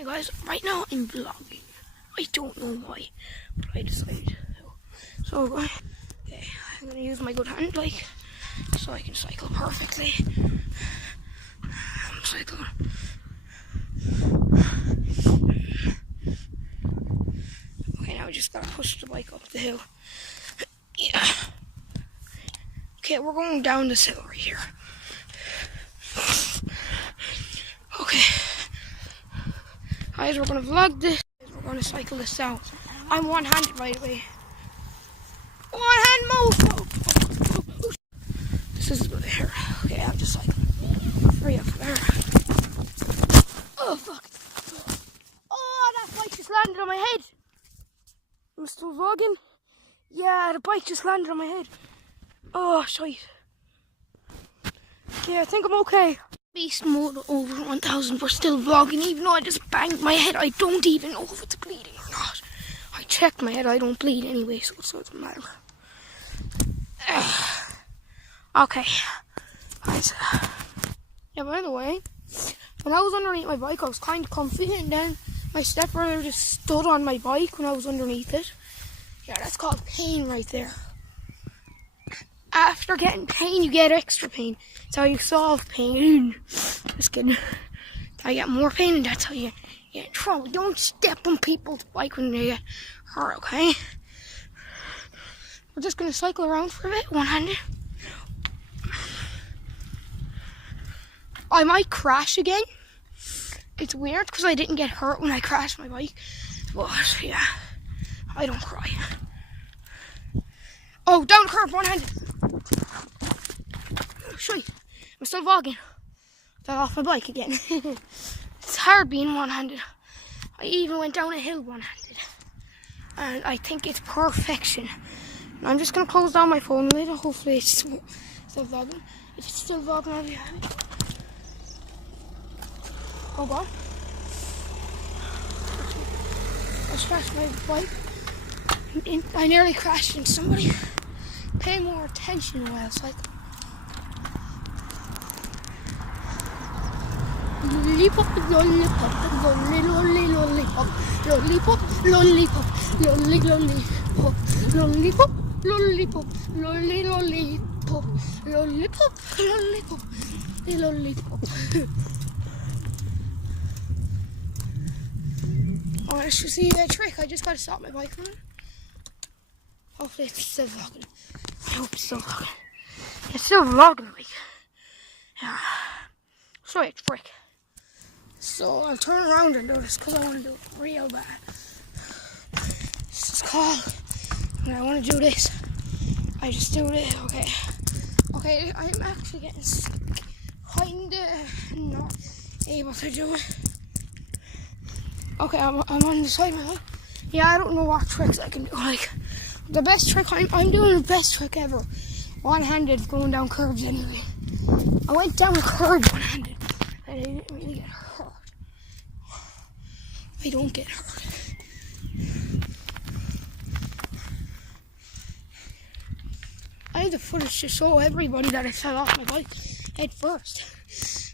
Hi guys, right now I'm vlogging. I don't know why, but I decided to. So, okay, I'm gonna use my good hand bike so I can cycle perfectly. I'm cycling. Okay, now I just gotta push the bike up the hill. Yeah. Okay, we're going down this hill right here. Okay. Guys, we're gonna vlog this. We're gonna cycle this down. I'm one-handed, by the way. One-hand move! This is there. Okay, I'm just cycling. Hurry up there. Oh, fuck. Oh, that bike just landed on my head. I'm still vlogging. Yeah, the bike just landed on my head. Oh, shite. Okay, I think I'm okay. Beast mode over 1000, but still vlogging, even though I just banged my head. I don't even know if it's bleeding or not. I checked my head, I don't bleed anyway, so it doesn't matter. Okay. Guys. Yeah, by the way, when I was underneath my bike, I was kind of comfy, and then my stepbrother just stood on my bike when I was underneath it. Yeah, that's called pain right there. After getting pain, you get extra pain. That's how you solve pain. Just kidding. I get more pain, and that's how you get in trouble. Don't step on people's bike when they get hurt, okay? We're just gonna cycle around for a bit, one-handed. I might crash again. It's weird because I didn't get hurt when I crashed my bike. But yeah, I don't cry. Oh, down the curb, one-handed. Shite, I'm still vlogging. Fell off my bike again. It's hard being one-handed. I even went down a hill one-handed. And I think it's perfection. I'm just going to close down my phone later. Hopefully it's still vlogging. If it's still vlogging, I'll be happy. Oh God. I scratched my bike. I nearly crashed into somebody. Pay more attention while I cycle. Lollipop, lollipop, lolly, lolly, lollipop, lollipop, lollipop, lolly, lollipop, lollipop, lollipop, lolly, lollipop, lollipop, lollipop, lollipop. Oh, let's just see a trick. I just gotta stop my bike running. Hopefully it's still vlogging. I hope it's still vlogging. It's still vlogging, like. Yeah. Sorry, it's frick. So I'll turn around and do this because I want to do it real bad. This is called, when I want to do this, I just do this. Okay. Okay, I'm actually getting kinda not able to do it. Okay, I'm on the side of my head. Yeah, I don't know what tricks I can do. Like, the best trick, I'm doing the best trick ever. One-handed, going down curves anyway. I went down a curve one-handed, and I didn't really get hurt. I don't get hurt. I have the footage to show everybody that I fell off my bike head first.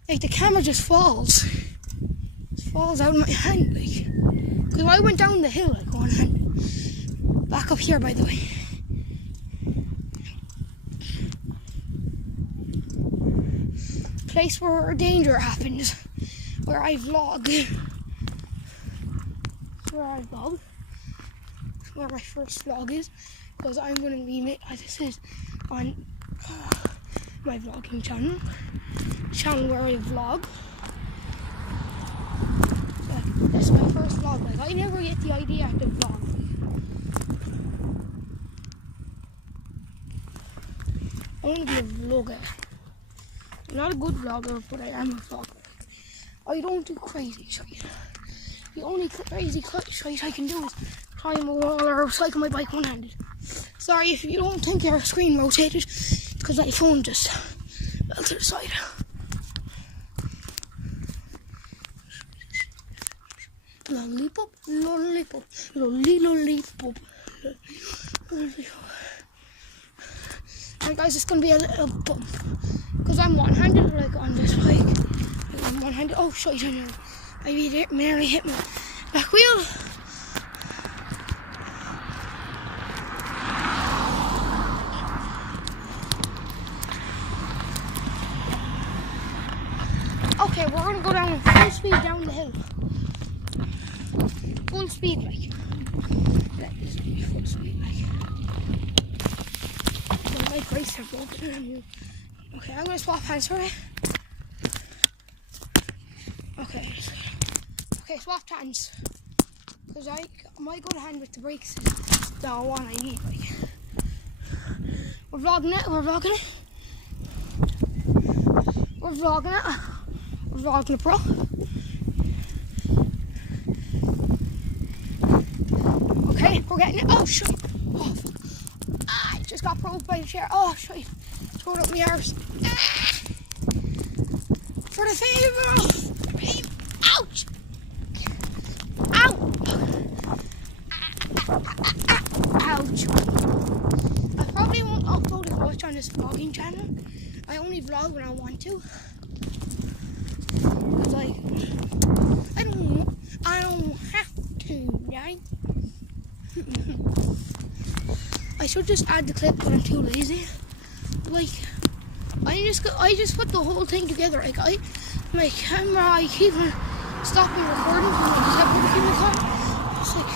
Like, the camera just falls. It falls out of my hand, like. Because I went down the hill, like, one-handed. Back up here, by the way. Place where danger happens, where I vlog. Where my first vlog is, because I'm going to leave it as it is on my vlogging channel where I vlog. So that's my first vlog. Like, I never get the idea to vlog. I want to be a vlogger. I'm not a good vlogger, but I am a vlogger. I don't do crazy shit. The only crazy shit I can do is climb a wall or cycle my bike one-handed. Sorry if you don't think your screen rotated, it's because my phone just fell to the side. Lollipop, lollipop, lolly, lollipop. Alright guys, it's going to be a little bump. Because I'm one-handed, like on this bike. I'm one-handed. Oh, shit, I know. I nearly hit my back wheel. Okay, we're gonna go down full speed down the hill. Full speed, like. That is full speed, like. My brakes are broken. Okay, I'm gonna swap hands for it. Okay. Okay, swap hands. Because my good hand with the brakes is the one I need, like. We're vlogging it, we're vlogging it. We're vlogging it. We're vlogging it, bro. Okay, we're getting it. Oh, shit. Oh, fuck. Ah, I just got broke by the chair. Oh, shit. Throwing up my arse. Ah. For the favour of fame. Ouch! Ow! Ouch! I probably won't upload as much on this vlogging channel. I only vlog when I want to. Like, I don't have to, right? I should just add the clip, but I'm too lazy. Like, I just put the whole thing together. Like, my camera, I keep on stopping recording when I just have to keep it on. It's like,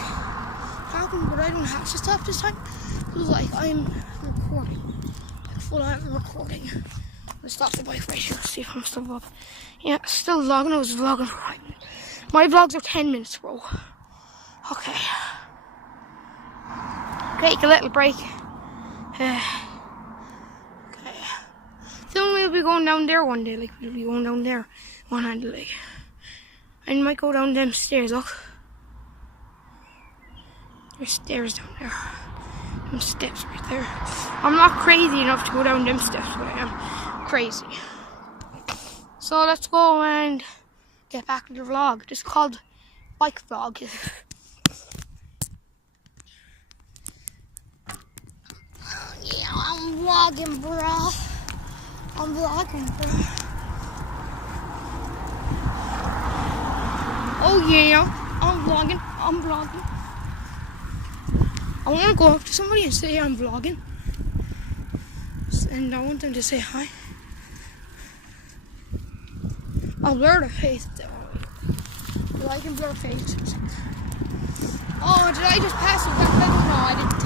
how come, but I don't have to stop this time? Because, like, I'm recording. Like, full on recording. Let's stop the bike right here, see if I'm still up. Yeah, still vlogging. I was vlogging for 5 minutes. My vlogs are 10 minutes, bro. Okay. Take a little break. Okay. Soon we'll be going down there one day. Like, we'll be going down there one-handed, like. I might go down them stairs, look. There's stairs down there. Them steps right there. I'm not crazy enough to go down them steps, but I am crazy. So let's go and get back to the vlog. This is called bike vlog. Yeah, I'm vlogging, bro. I'm vlogging, bro. Oh yeah, I'm vlogging. I'm vlogging. I want to go up to somebody and say I'm vlogging. And I want them to say hi. I'll blur the face though. Well, I can blur faces. Oh, did I just pass you back? No, I didn't.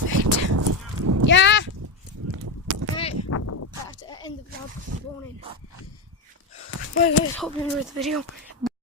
Perfect. Yeah. Okay. I have to end the vlog. I'm going in. Bye guys, hope you enjoyed the video.